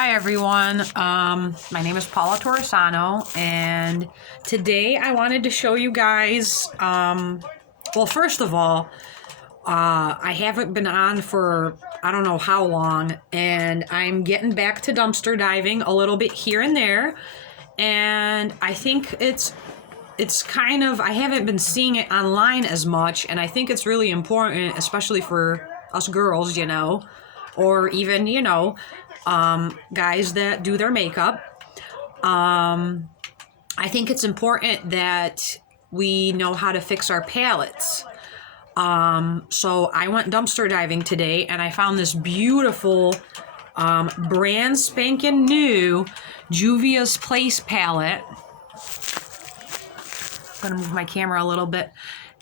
Hi everyone, my name is Paula Torresano, and today I wanted to show you guys, well, first of all, I haven't been on for I don't know how long, and I'm getting back to dumpster diving a little bit here and there, and I think it's kind of, I haven't been seeing it online as much, and I think it's really important, especially for us girls, or even, guys that do their makeup. I think it's important that we know how to fix our palettes. So I went dumpster diving today and I found this beautiful brand spanking new Juvia's Place palette. I'm gonna move my camera a little bit.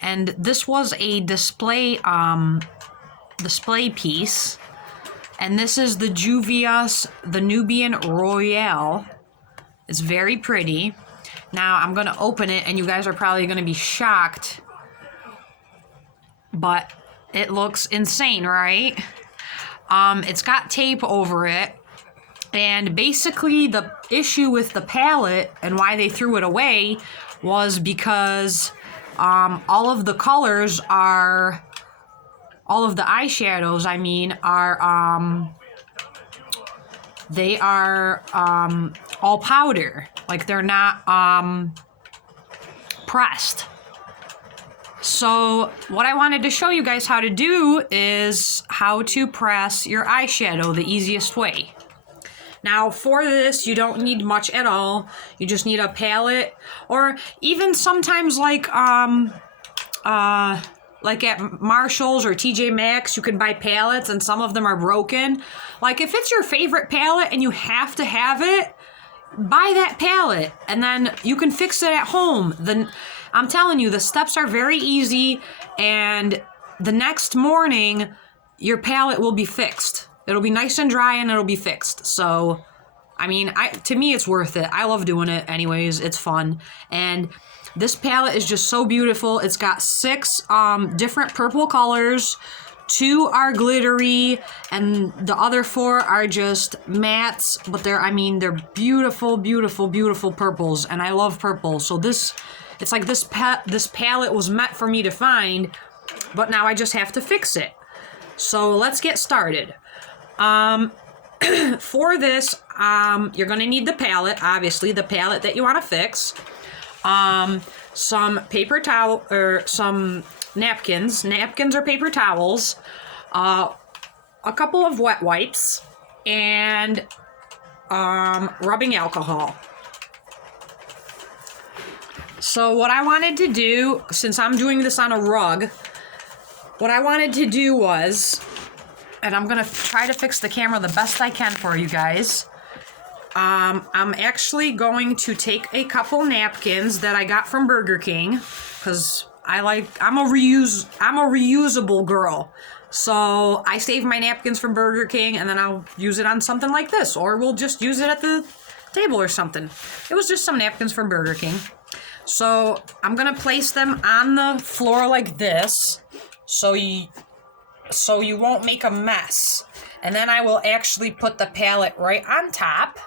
And this was a display piece. And this is the Juvia's, the Nubian Royale. It's very pretty. Now I'm gonna open it and you guys are probably gonna be shocked, but it looks insane, right? It's got tape over it, and basically the issue with the palette and why they threw it away was because all of the colors are, all of the eyeshadows, are they are all powder. Like, they're not pressed. So what I wanted to show you guys how to do is how to press your eyeshadow the easiest way. Now for this, you don't need much at all. You just need a palette, or even sometimes like at Marshall's or TJ Maxx, you can buy palettes and some of them are broken. Like, if it's your favorite palette and you have to have it, buy that palette and then you can fix it at home. Then I'm telling you, the steps are very easy, and the next morning your palette will be fixed. It'll be nice and dry and it'll be fixed. So, to me, it's worth it. I love doing it anyways. It's fun. And this palette is just so beautiful. It's got 6 different purple colors. 2 are glittery, and the other 4 are just mattes. But they're beautiful, beautiful, beautiful purples, and I love purple. So this palette was meant for me to find, but now I just have to fix it. So let's get started. For this, you're gonna need the palette, obviously, the palette that you want to fix. Some paper towel, or some napkins or paper towels, a couple of wet wipes, and rubbing alcohol. So what I wanted to do, since I'm doing this on a rug, what I wanted to do was, and I'm gonna try to fix the camera the best I can for you guys. I'm actually going to take a couple napkins that I got from Burger King, because I'm a reusable girl. So I save my napkins from Burger King and then I'll use it on something like this, or we'll just use it at the table or something. It was just some napkins from Burger King. So I'm gonna place them on the floor like this, so you won't make a mess. And then I will actually put the palette right on top.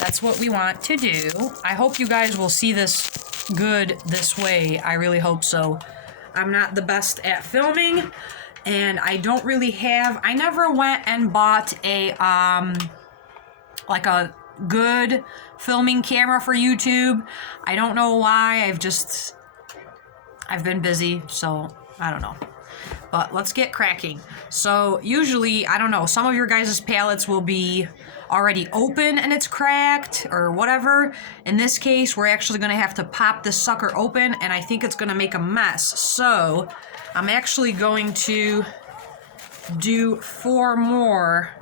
That's what we want to do. I hope you guys will see this good this way. I really hope so. I'm not the best at filming, and I don't really have, I never went and bought a good filming camera for YouTube. I don't know why. I've been busy, so I don't know. But let's get cracking. So usually, I don't know, some of your guys' palettes will be already open and it's cracked or whatever. In this case, we're actually going to have to pop this sucker open, and I think it's going to make a mess. So I'm actually going to do 4 more,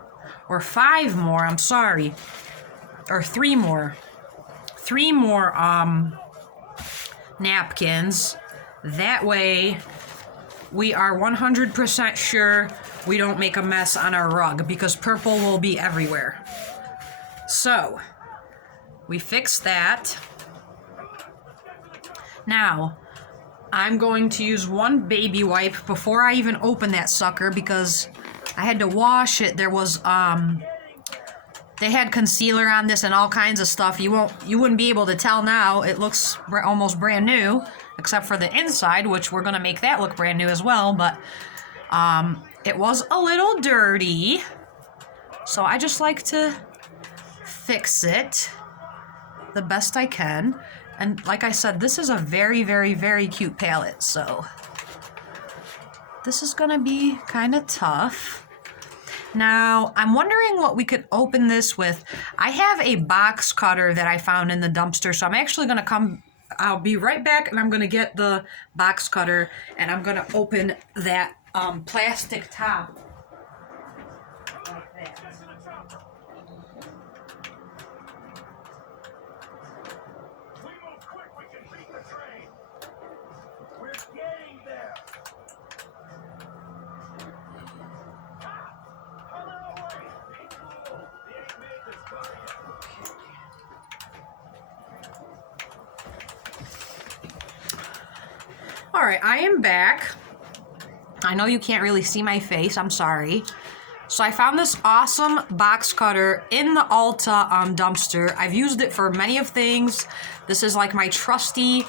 or 5 more, I'm sorry, or 3 more. 3 more napkins. That way we are 100% sure we don't make a mess on our rug, because purple will be everywhere. So we fixed that. Now I'm going to use 1 baby wipe before I even open that sucker, because I had to wash it. There was they had concealer on this and all kinds of stuff. You wouldn't be able to tell now. It looks almost brand new, except for the inside, which we're gonna make that look brand new as well. But it was a little dirty, so I just like to fix it the best I can. And like I said, this is a very, very, very cute palette, so this is gonna be kind of tough. Now, I'm wondering what we could open this with. I have a box cutter that I found in the dumpster, so I'm actually gonna I'll be right back, and I'm gonna get the box cutter, and I'm gonna open that plastic top. Like that. All right, I am back. I know you can't really see my face. I'm sorry. So I found this awesome box cutter in the Ulta dumpster. I've used it for many of things. This is like my trusty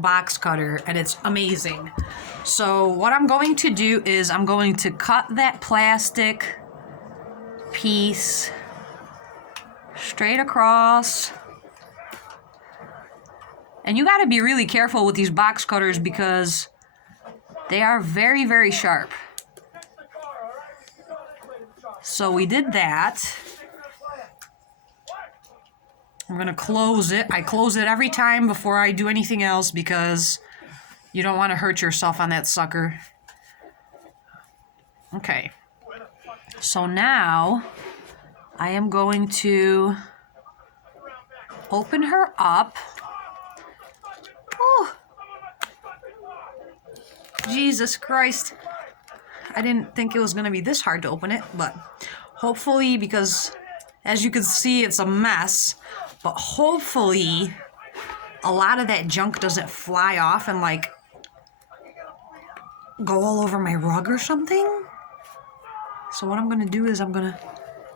box cutter, and it's amazing. So what I'm going to do is I'm going to cut that plastic piece straight across. And you got to be really careful with these box cutters because they are very, very sharp. So we did that. I'm going to close it. I close it every time before I do anything else because you don't want to hurt yourself on that sucker. Okay. So now I am going to open her up. Oh, Jesus Christ. I didn't think it was going to be this hard to open it, but hopefully, because as you can see, it's a mess, but hopefully a lot of that junk doesn't fly off and like go all over my rug or something. So what I'm going to do is I'm going to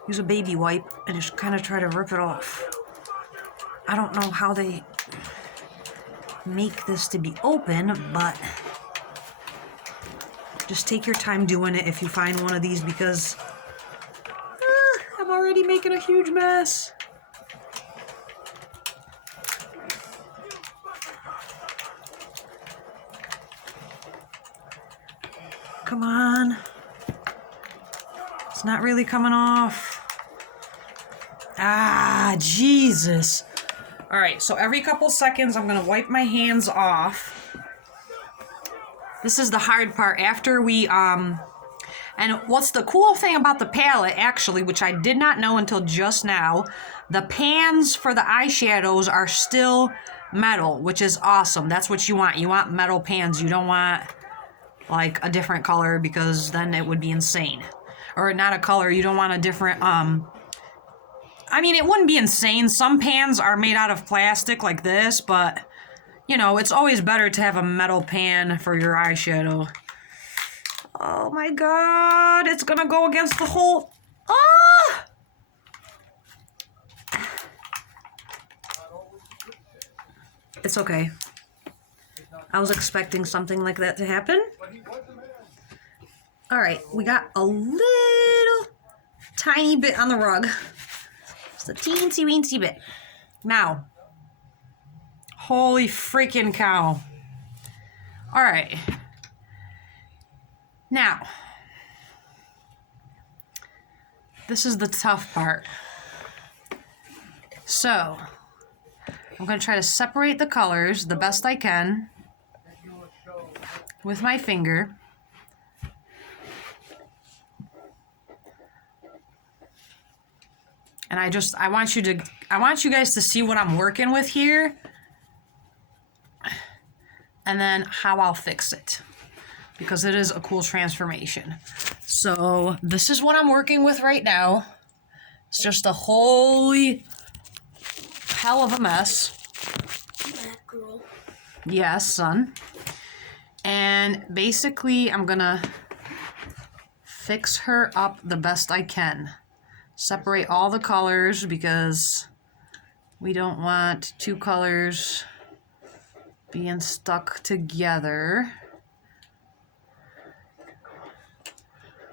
use a baby wipe and just kind of try to rip it off. I don't know how they make this to be open, but just take your time doing it if you find one of these because I'm already making a huge mess. Come on. It's not really coming off. Ah, Jesus. All right, so every couple seconds, I'm going to wipe my hands off. This is the hard part. After we, and what's the cool thing about the palette, actually, which I did not know until just now, the pans for the eyeshadows are still metal, which is awesome. That's what you want. You want metal pans. You don't want, like, a different color because then it would be insane. Or not a color. You don't want a different, I mean, it wouldn't be insane. Some pans are made out of plastic like this, but, you know, it's always better to have a metal pan for your eyeshadow. Oh my God, it's gonna go against the whole... Ah! It's okay. I was expecting something like that to happen. All right, we got a little tiny bit on the rug. Just a teensy weensy bit. Now, holy freaking cow. All right. Now, this is the tough part. So, I'm going to try to separate the colors the best I can with my finger. And I want you guys to see what I'm working with here. And then how I'll fix it. Because it is a cool transformation. So this is what I'm working with right now. It's just a holy hell of a mess. That girl. Yes, son. And basically I'm gonna fix her up the best I can. Separate all the colors because we don't want two colors being stuck together.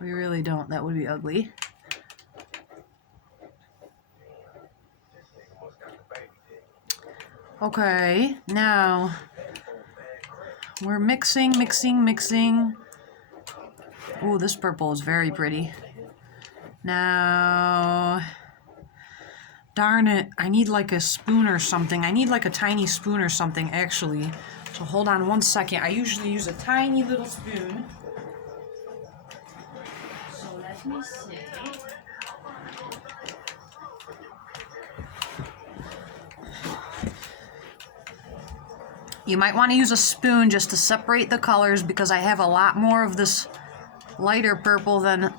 We really don't. That would be ugly. Okay, now we're mixing. Oh, this purple is very pretty. Now, darn it, I need like a spoon or something. I need like a tiny spoon or something, actually. So hold on one second. I usually use a tiny little spoon. So let me see. You might want to use a spoon just to separate the colors because I have a lot more of this lighter purple than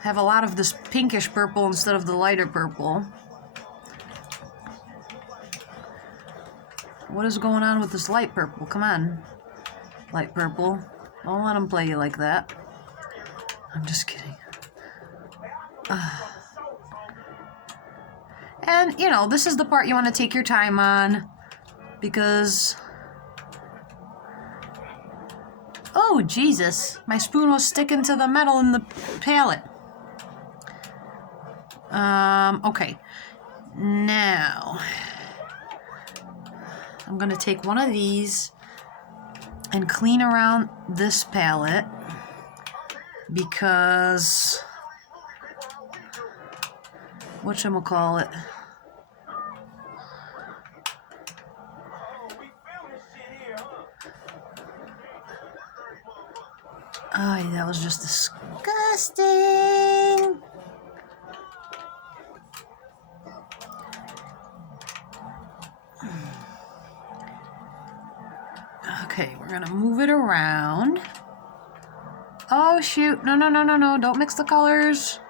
have a lot of this pinkish purple instead of the lighter purple. What is going on with this light purple? Come on, light purple. Don't let them play you like that. I'm just kidding. And, you know, this is the part you want to take your time on because... Oh, Jesus. My spoon was sticking to the metal in the palette. Okay. Now, I'm going to take one of these and clean around this palette because... whatchamacallit? Oh, that was just disgusting. Okay, we're gonna move it around. Oh, shoot. No, don't mix the colors.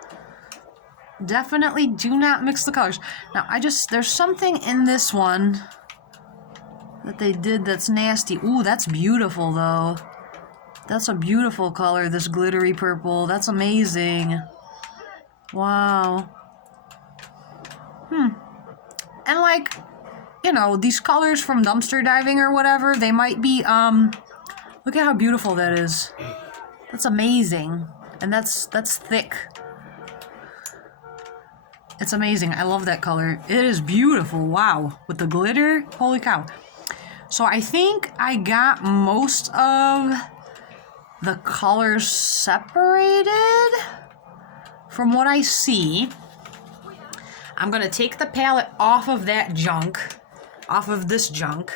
Definitely do not mix the colors. Now, there's something in this one that they did that's nasty. Ooh, that's beautiful, though. That's a beautiful color, this glittery purple. That's amazing. Wow. And like, you know, these colors from dumpster diving or whatever, they might be, look at how beautiful that is. That's amazing. And that's thick. It's amazing. I love that color. It is beautiful. Wow. With the glitter, holy cow. So I think I got most of the colors separated from what I see. I'm gonna take the palette off of that junk, off of this junk.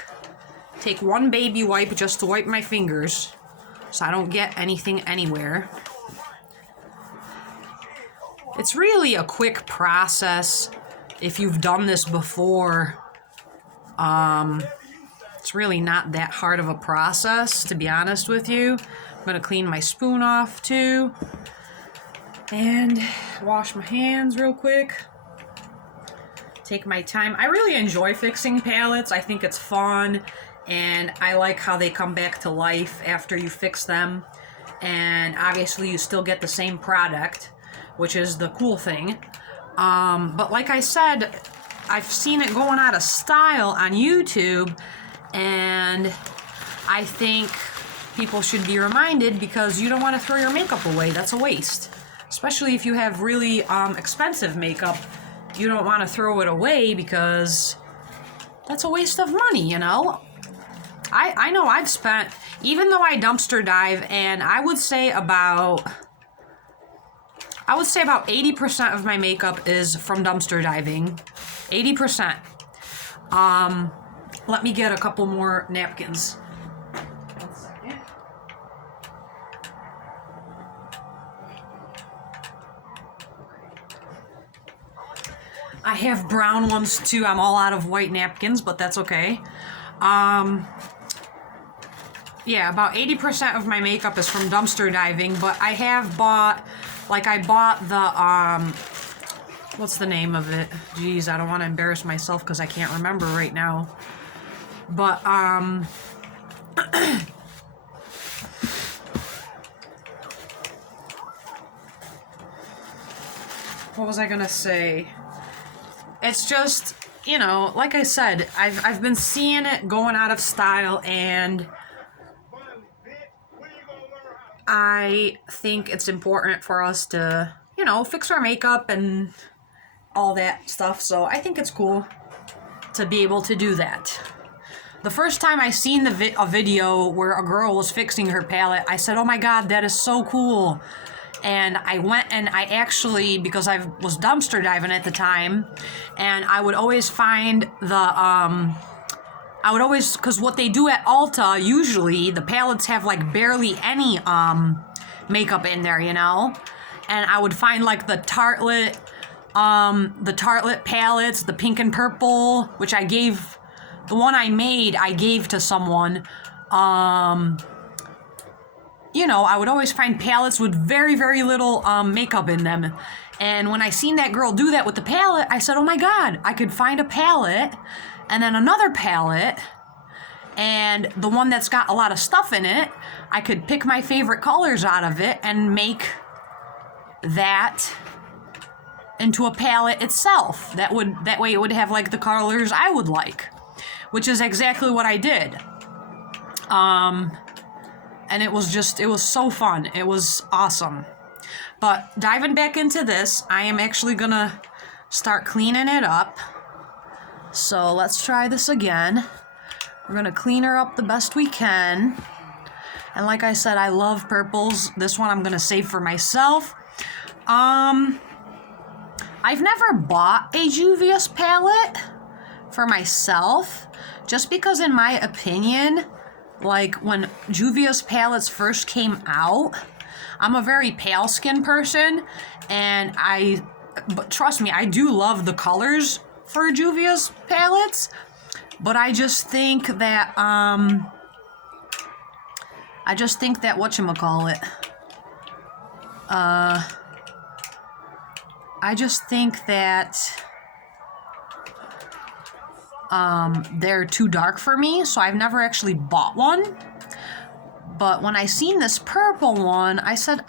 Take one baby wipe just to wipe my fingers so I don't get anything anywhere. It's really a quick process if you've done this before. It's really not that hard of a process, to be honest with you. I'm gonna clean my spoon off too and wash my hands real quick. Take my time. I really enjoy fixing palettes. I think it's fun and I like how they come back to life after you fix them, and obviously you still get the same product, which is the cool thing. But like I said, I've seen it going out of style on YouTube, and I think people should be reminded because you don't want to throw your makeup away. That's a waste. Especially if you have really expensive makeup, you don't want to throw it away because that's a waste of money, you know? I know I've spent, even though I dumpster dive, and I would say about 80% of my makeup is from dumpster diving. 80%. Let me get a couple more napkins. One second. I have brown ones too. I'm all out of white napkins, but that's okay. Yeah, about 80% of my makeup is from dumpster diving, but I have bought, like I bought the, what's the name of it? Jeez, I don't want to embarrass myself because I can't remember right now. But, what was I gonna say? It's just, you know, like I said, I've been seeing it going out of style, and I think it's important for us to, you know, fix our makeup and all that stuff. So I think it's cool to be able to do that. The first time I seen a video where a girl was fixing her palette, I said, oh my god, that is so cool. And I went and I actually, because I was dumpster diving at the time, and I would always find because what they do at Ulta, usually the palettes have like barely any makeup in there, you know? And I would find like the Tartelette palettes, the pink and purple, which I gave, the one I made, I gave to someone. You know, I would always find palettes with very, very little makeup in them. And when I seen that girl do that with the palette, I said, oh my god, I could find a palette and then another palette, and the one that's got a lot of stuff in it, I could pick my favorite colors out of it and make that into a palette itself. That way it would have like the colors I would like, which is exactly what I did. And it was so fun. It was awesome. But diving back into this, I am actually gonna start cleaning it up. So let's try this again. We're gonna clean her up the best we can. And like I said, I love purples. This one I'm gonna save for myself. I've never bought a Juvia's palette for myself, just because in my opinion, like when Juvia's palettes first came out, I'm a very pale skin person, and but trust me, I do love the colors for Juvia's palettes, but I just think that whatchamacallit, I just think that they're too dark for me, so I've never actually bought one. But when I seen this purple one, I said,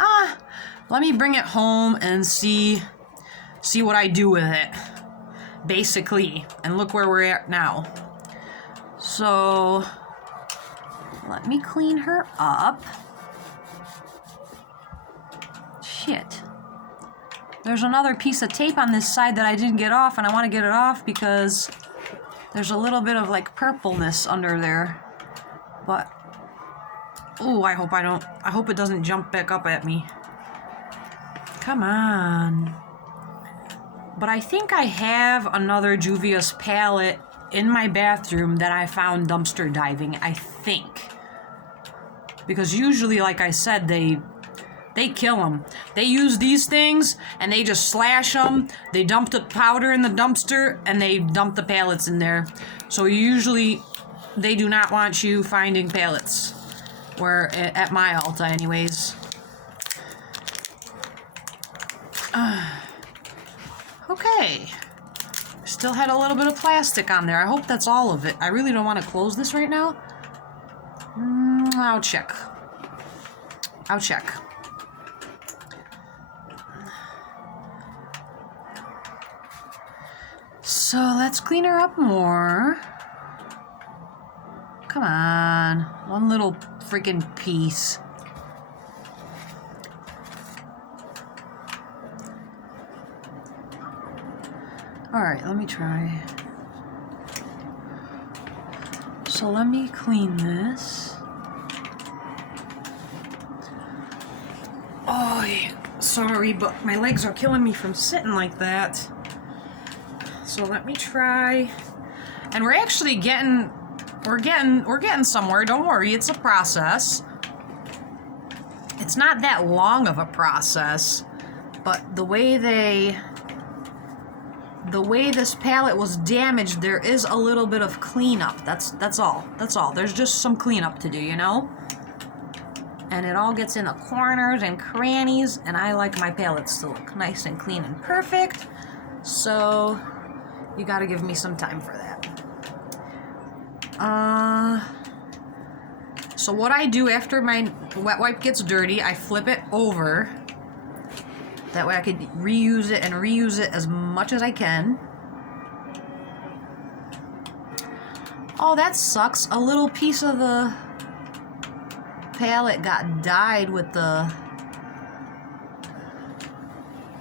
let me bring it home and see what I do with it, basically. And look where we're at now. So let me clean her up. Shit. There's another piece of tape on this side that I didn't get off, and I want to get it off because there's a little bit of like purpleness under there. But ooh, I hope it doesn't jump back up at me. Come on. But I think I have another Juvia's palette in my bathroom that I found dumpster diving, I think. Because usually, like I said, they kill them. They use these things and they just slash them. They dump the powder in the dumpster and they dump the palettes in there. So usually they do not want you finding palettes. Where at my Ulta anyways. Okay. Still had a little bit of plastic on there. I hope that's all of it. I really don't want to close this right now. I'll check. So let's clean her up more. Come on. One little freaking piece. Alright, let me try. So let me clean this. Oh, sorry, but my legs are killing me from sitting like that. So let me try. And we're actually getting somewhere. Don't worry, it's a process. It's not that long of a process, but the way this palette was damaged, there is a little bit of cleanup. That's all. There's just some cleanup to do, you know? And it all gets in the corners and crannies, and I like my palettes to look nice and clean and perfect. So you gotta give me some time for that. So what I do after my wet wipe gets dirty, I flip it over That way I could reuse it and reuse it as much as I can. Oh, that sucks. A little piece of the palette got dyed with the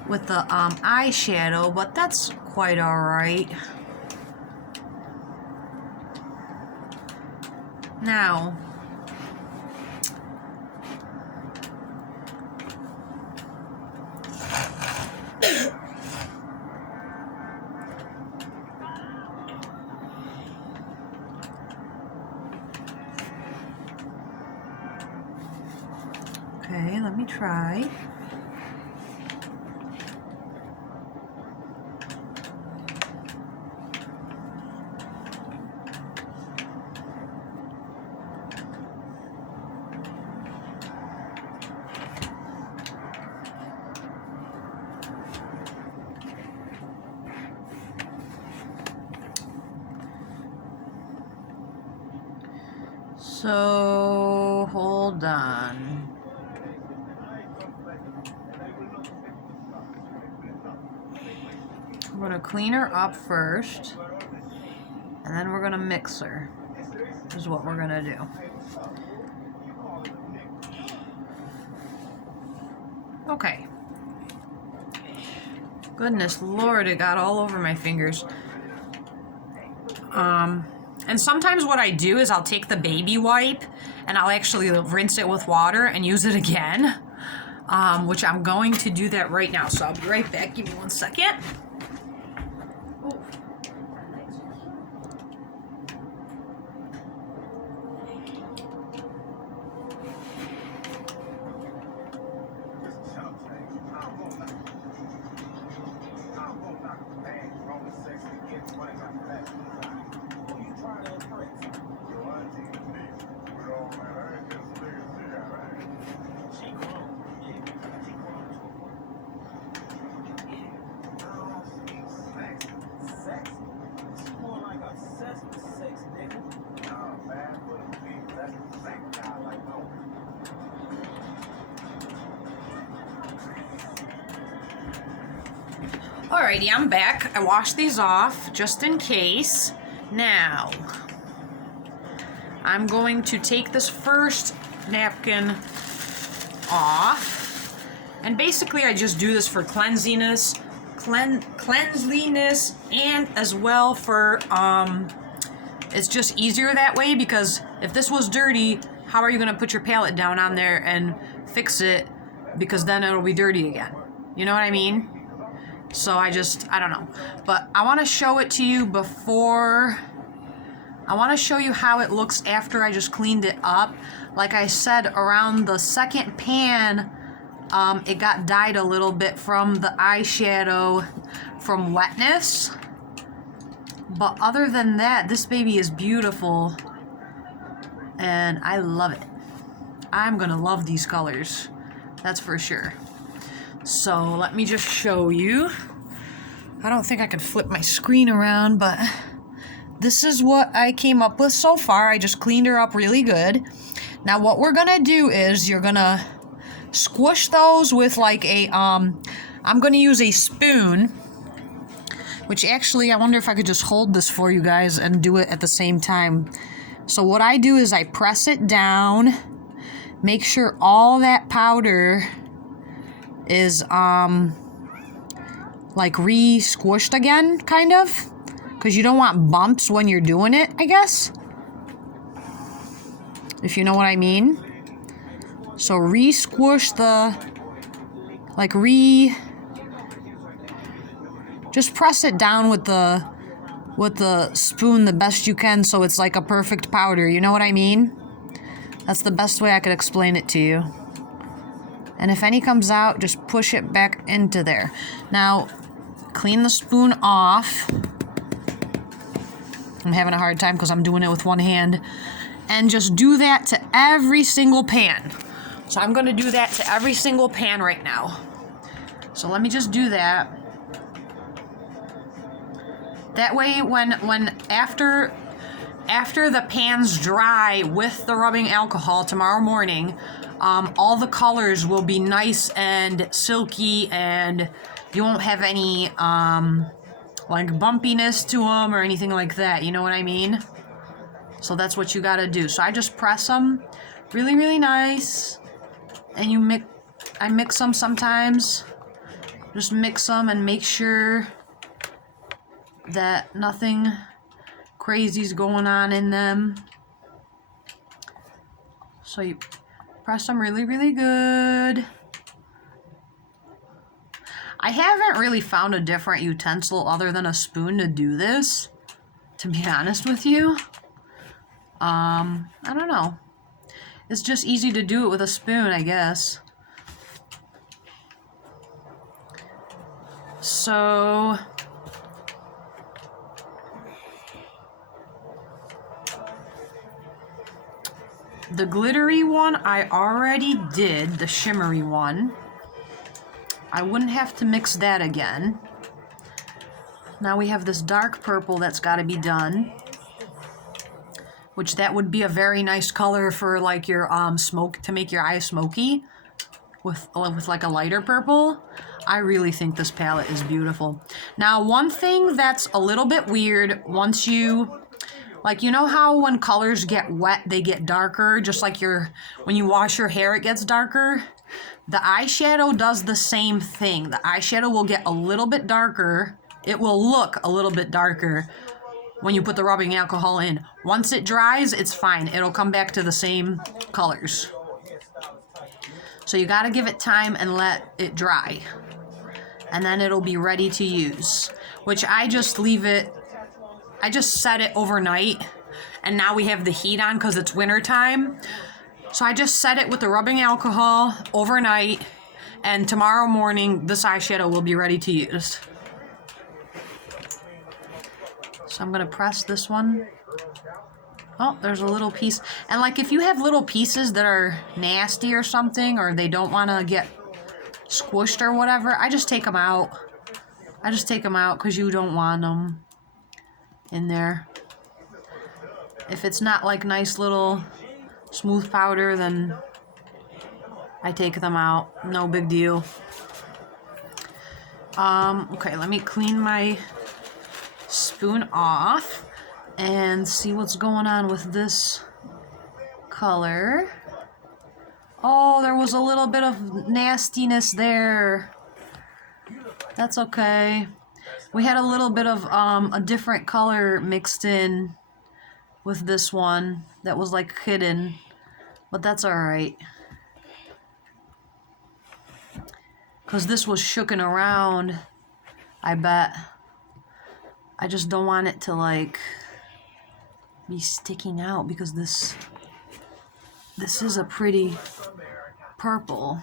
eyeshadow, but that's quite alright. Now, okay, let me try. So, hold on. I'm gonna clean her up first, and then we're gonna mix her, is what we're gonna do. Okay. Goodness Lord, it got all over my fingers. And sometimes what I do is I'll take the baby wipe and I'll actually rinse it with water and use it again, which I'm going to do that right now. So I'll be right back. Give me 1 second. Oh. Alrighty, I'm back. I washed these off just in case. Now, I'm going to take this first napkin off. And basically I just do this for cleanliness, and as well for, it's just easier that way, because if this was dirty, how are you going to put your palette down on there and fix it? Because then it'll be dirty again. You know what I mean? So I don't know. But I want to show it to you before. I want to show you how it looks after I just cleaned it up. Like I said, around the second pan, it got dyed a little bit from the eyeshadow from wetness. But other than that, this baby is beautiful. And I love it. I'm going to love these colors. That's for sure. So let me just show you. I don't think I can flip my screen around, but this is what I came up with so far. I just cleaned her up really good. Now what we're gonna do is you're gonna squish those with like a, I'm gonna use a spoon, which actually I wonder if I could just hold this for you guys and do it at the same time. So what I do is I press it down, make sure all that powder is like re-squished again, kind of, because you don't want bumps when you're doing it, I guess, if you know what I mean. So re-squish the, like just press it down with the spoon the best you can, so it's like a perfect powder, you know what I mean? That's the best way I could explain it to you. And if any comes out, just push it back into there. Now, clean the spoon off. I'm having a hard time because I'm doing it with one hand. And just do that to every single pan. So I'm going to do that to every single pan right now. So let me just do that. That way, when after after the pans dry with the rubbing alcohol tomorrow morning, all the colors will be nice and silky, and you won't have any like bumpiness to them or anything like that. You know what I mean? So that's what you gotta do. So I just press them really, really nice, and I mix them sometimes. Just mix them and make sure that nothing crazy's going on in them. So you press them really, really good. I haven't really found a different utensil other than a spoon to do this, to be honest with you. I don't know. It's just easy to do it with a spoon, I guess. So the glittery one I already did, the shimmery one. I wouldn't have to mix that again. Now we have this dark purple that's got to be done, which that would be a very nice color for like your smoke, to make your eyes smoky with like a lighter purple. I really think this palette is beautiful. Now, one thing that's a little bit weird, once you, like, you know how when colors get wet, they get darker, just like when you wash your hair, it gets darker? The eyeshadow does the same thing. The eyeshadow will get a little bit darker. It will look a little bit darker when you put the rubbing alcohol in. Once it dries, it's fine. It'll come back to the same colors. So you gotta give it time and let it dry. And then it'll be ready to use. Which I just set it overnight. And now we have the heat on because it's winter time. So I just set it with the rubbing alcohol overnight. And tomorrow morning, this eyeshadow will be ready to use. So I'm going to press this one. Oh, there's a little piece. And like if you have little pieces that are nasty or something, or they don't want to get squished or whatever, I just take them out. I just take them out because you don't want them in there. If it's not like nice little smooth powder, then I take them out. No big deal. Okay, let me clean my spoon off and see what's going on with this color. Oh, there was a little bit of nastiness there. That's okay. We had a little bit of a different color mixed in with this one that was like hidden, but that's alright. Because this was shooken around, I bet. I just don't want it to like be sticking out because this is a pretty purple.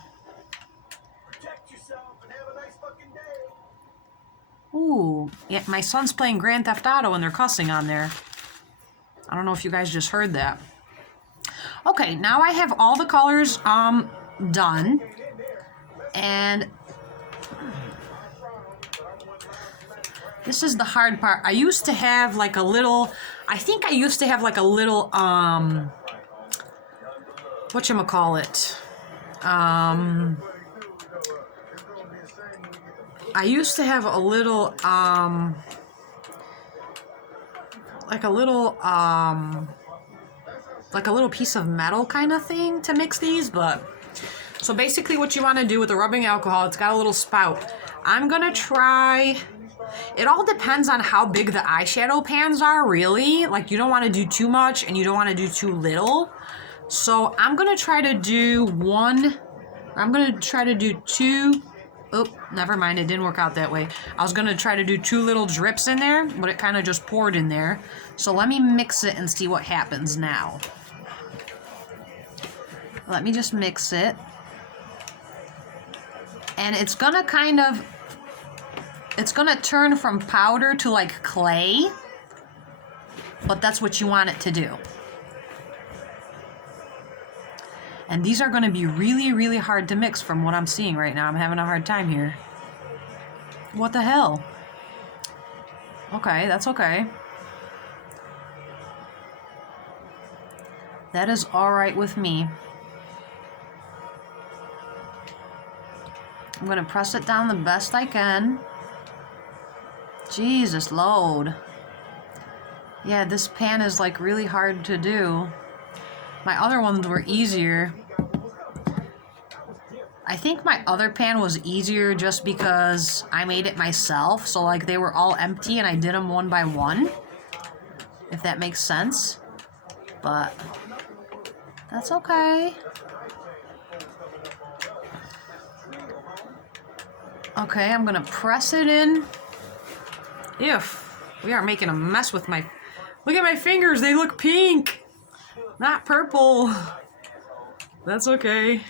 Ooh, yeah, my son's playing Grand Theft Auto and they're cussing on there. I don't know if you guys just heard that. Okay, now I have all the colors done. And this is the hard part. I used to have like a little, I think I used to have like a little whatchamacallit? I used to have a little, like a little piece of metal kind of thing to mix these, but, so basically what you want to do with the rubbing alcohol, it's got a little spout. I'm going to try, it all depends on how big the eyeshadow pans are, really. Like, you don't want to do too much and you don't want to do too little. So I'm going to try to do two. Oh, never mind. It didn't work out that way. I was going to try to do 2 little drips in there, but it kind of just poured in there. So let me mix it and see what happens now. Let me just mix it. And it's going to turn from powder to like clay. But that's what you want it to do. And these are going to be really, really hard to mix from what I'm seeing right now. I'm having a hard time here. What the hell? Okay, that's okay. That is alright with me. I'm gonna press it down the best I can. Jesus, load. Yeah, this pan is like really hard to do. My other ones were easier. I think my other pan was easier just because I made it myself. So like they were all empty and I did them one by one. If that makes sense. But that's okay. Okay, I'm gonna press it in. We are making a mess with my... Look at my fingers, they look pink. Not purple. That's okay.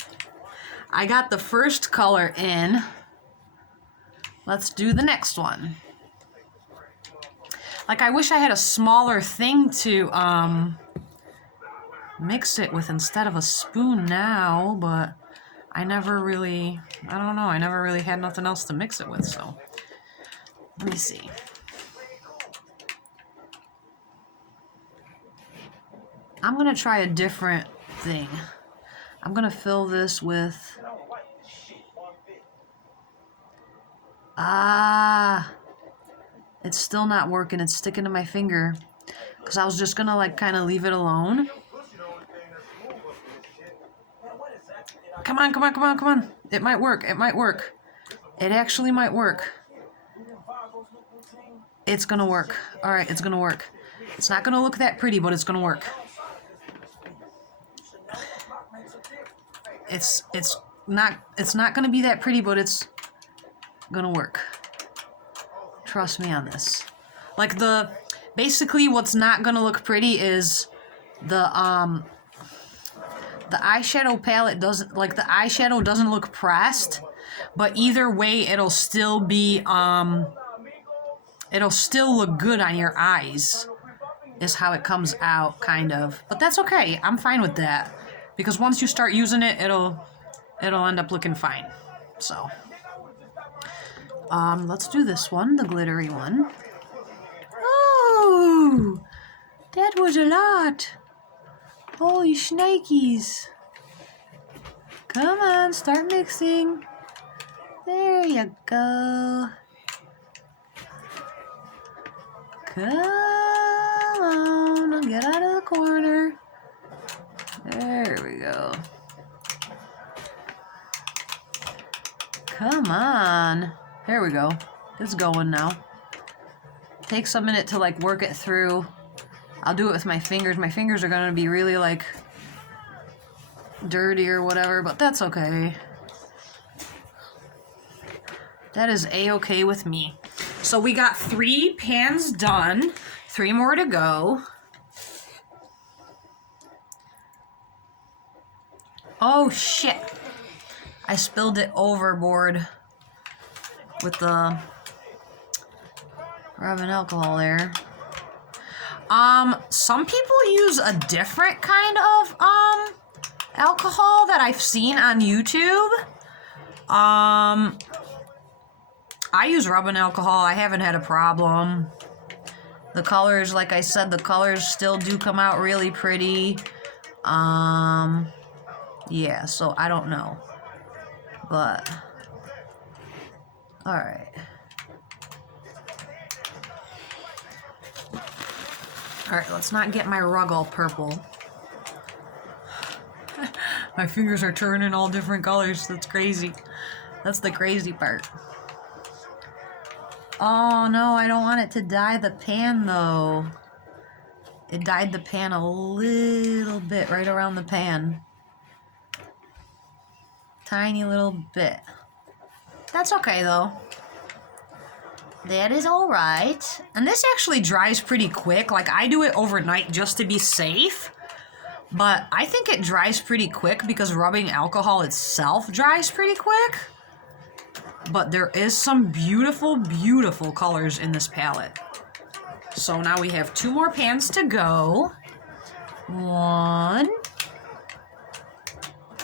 I got the first color in. Let's do the next one. Like, I wish I had a smaller thing to mix it with instead of a spoon now, but I never really, I don't know, I never really had nothing else to mix it with, so. Let me see. I'm gonna try a different thing. I'm gonna fill this with... It's still not working. It's sticking to my finger. Because I was just gonna like kind of leave it alone. Come on, come on, come on, come on. It might work. It might work. It actually might work. It's gonna work. Alright, it's gonna work. It's not gonna look that pretty, but it's gonna work. It's not gonna be that pretty, but it's gonna work. Trust me on this. Like basically what's not gonna look pretty is the eyeshadow palette doesn't, like the eyeshadow doesn't look pressed, but either way it'll still be, it'll still look good on your eyes, is how it comes out, kind of. But that's okay, I'm fine with that. Because once you start using it, it'll end up looking fine. So, let's do this one, the glittery one. Oh, that was a lot. Holy shnikes. Come on, start mixing. There you go. Come on, get out of the corner. There we go. Come on. There we go. It's going now. Takes a minute to like work it through. I'll do it with my fingers. My fingers are gonna be really like dirty or whatever, but that's okay. That is a-okay with me. So we got 3 pans done. 3 more to go. Oh shit. I spilled it overboard with the rubbing alcohol there. Some people use a different kind of alcohol that I've seen on YouTube. I use rubbing alcohol. I haven't had a problem. The colors, like I said, the colors still do come out really pretty. Yeah, so I don't know. But alright. Alright, let's not get my rug all purple. My fingers are turning all different colors. That's crazy. That's the crazy part. Oh no, I don't want it to dye the pan though. It dyed the pan a little bit right around the pan. Tiny little bit. That's okay though. That is alright. And this actually dries pretty quick. Like, I do it overnight just to be safe. But I think it dries pretty quick because rubbing alcohol itself dries pretty quick. But there is some beautiful, beautiful colors in this palette. So now we have 2 more pans to go. 1.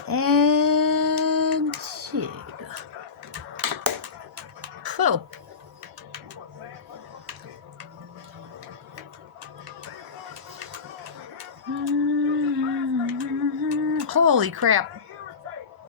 And 2. Whoa. Holy crap.